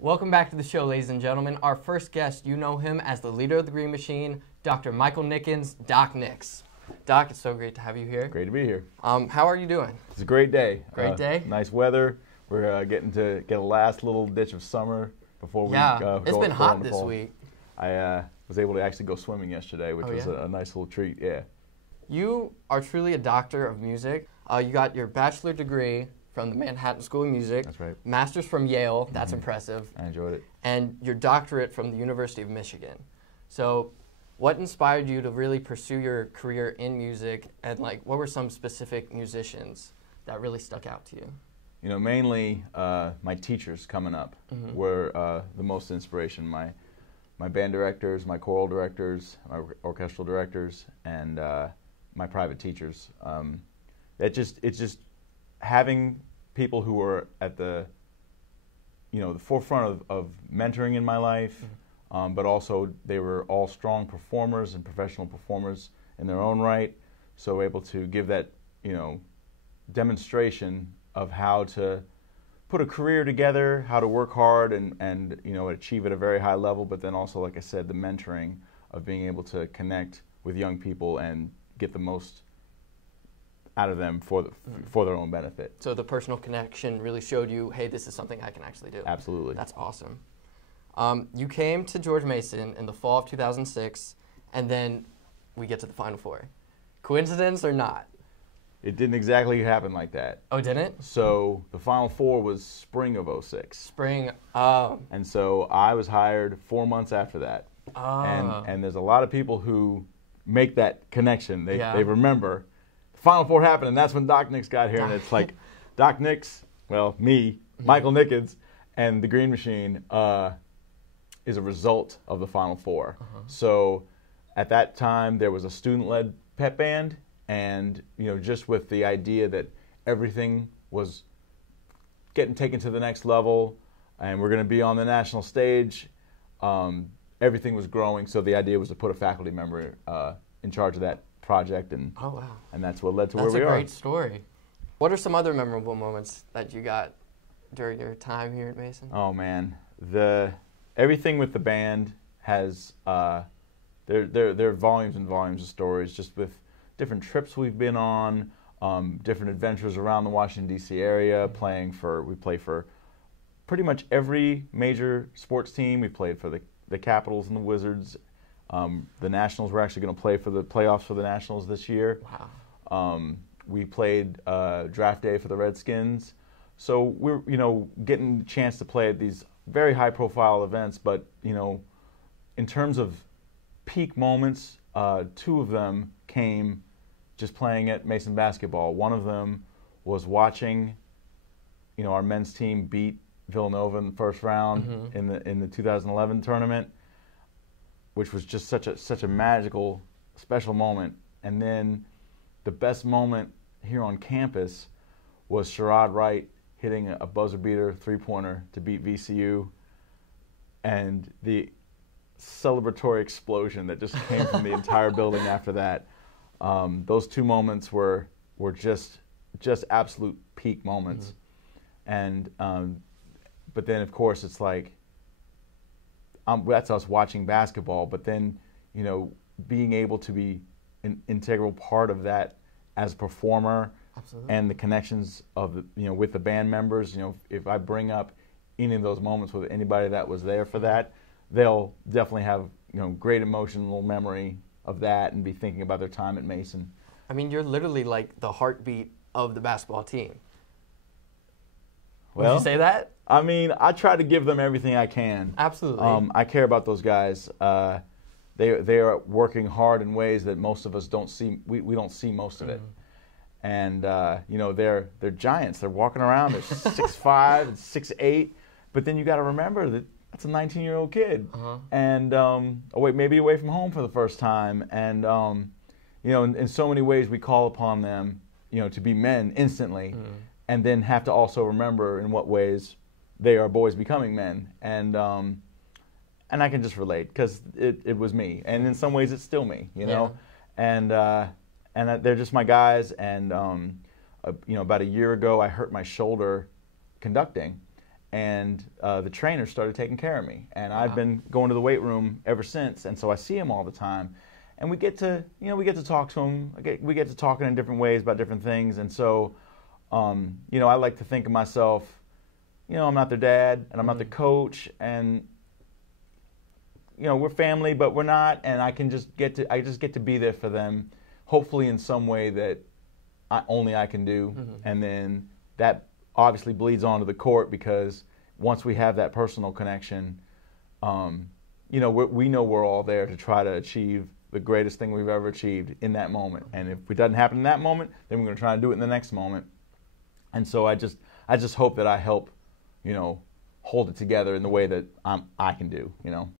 Welcome back to the show, ladies and gentlemen. Our first guest, you know him as the leader of the Green Machine, Dr. Michael Nickens, Doc Nicks. Doc, it's so great to have you here. Great to be here. How are you doing? It's a great day. Great day? Nice weather. We're getting to get a last little ditch of summer before we go. It's been hot this fall. week. I was able to actually go swimming yesterday, which was yeah? a nice little treat. Yeah. You are truly a doctor of music. You got your bachelor degree from the Manhattan School of Music. That's right. Master's from Yale. That's impressive. I enjoyed it. And your doctorate from the University of Michigan. So what inspired you to really pursue your career in music, and what were some specific musicians that really stuck out to you? You know, mainly my teachers coming up were the most inspiration. My band directors, my choral directors, my orchestral directors, and my private teachers. It's just having people who were at the forefront of mentoring in my life, but also they were all strong performers and professional performers in their own right, so able to give that demonstration of how to put a career together, how to work hard and achieve at a very high level, but then also, like I said, the mentoring of being able to connect with young people and get the most out of them for their own benefit. So the personal connection really showed you, hey, this is something I can actually do. Absolutely. That's awesome. You came to George Mason in the fall of 2006, and then we get to the Final Four. Coincidence or not? It didn't exactly happen like that. Oh, didn't? So the Final Four was spring of '06. Spring. And so I was hired 4 months after that. And there's a lot of people who make that connection. They remember the Final Four happened, and that's when Doc Nicks got here. And it's like Doc Nicks, well, me, Michael Nickens, and the Green Machine is a result of the Final Four. So at that time, there was a student-led pep band. And just with the idea that everything was getting taken to the next level, and we're going to be on the national stage, everything was growing. So the idea was to put a faculty member in charge of that project, and and that's what led to where we are. That's a great story. What are some other memorable moments that you got during your time here at Mason? Oh man, everything with the band has there are volumes and volumes of stories, just with different trips we've been on, different adventures around the Washington, D.C. area, we play for pretty much every major sports team. We played for the Capitals and the Wizards. The Nationals, we're actually going to play for the playoffs for the Nationals this year. Wow. We played draft day for the Redskins. So we're, getting a chance to play at these very high-profile events, but, in terms of peak moments, two of them came just playing at Mason basketball. One of them was watching, our men's team beat Villanova in the first round in the 2011 tournament, which was just such a magical, special moment. And then the best moment here on campus was Sherrod Wright hitting a buzzer beater three-pointer to beat VCU, and the celebratory explosion that just came from the entire building after that. Those two moments were just absolute peak moments. And but then of course it's like that's us watching basketball, but then being able to be an integral part of that as a performer. Absolutely. And the connections of with the band members. If I bring up any of those moments with anybody that was there for that, they'll definitely have great emotional memory of that and be thinking about their time at Mason. I mean, you're literally like the heartbeat of the basketball team. Would you say that? I mean, I try to give them everything I can. Absolutely. I care about those guys. They are working hard in ways that most of us don't see. We don't see most of it. And they're giants. They're walking around. They're 6'5" and 6'8". But then you got to remember that that's a 19-year-old kid, and maybe away from home for the first time, and in so many ways we call upon them, to be men instantly, and then have to also remember in what ways they are boys becoming men, and I can just relate because it was me, and in some ways it's still me, and they're just my guys, and about a year ago I hurt my shoulder conducting. and the trainer started taking care of me. And Wow. I've been going to the weight room ever since, and so I see him all the time. And we get to talk to him. We get to talking in different ways about different things. And so, I like to think of myself, I'm not their dad, and I'm not their coach, and we're family, but we're not. And I just get to be there for them, hopefully in some way that only I can do. And then that obviously bleeds onto the court, because once we have that personal connection, we know we're all there to try to achieve the greatest thing we've ever achieved in that moment. And if it doesn't happen in that moment, then we're going to try to do it in the next moment. And so I just hope that I help, hold it together in the way that I can do,